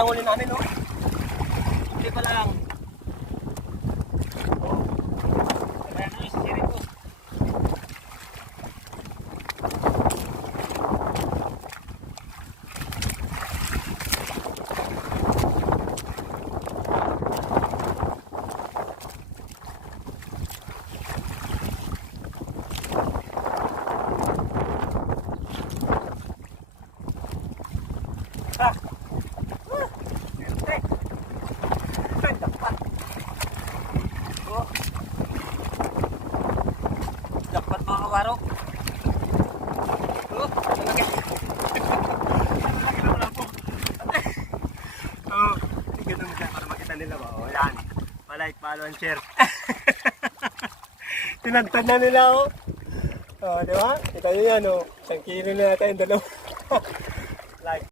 lang huli namin, no? Hindi pa lang. Ayan na, sisirin ko. Ah! Dapat mga kawaro. Tignan mo siya para makita nila ba? O yan. Pa-like, follow, and share. Tinagtad na nila, oh. O, di ba? Kita nyo yan, oh. Isang kilo na natin, dalawa.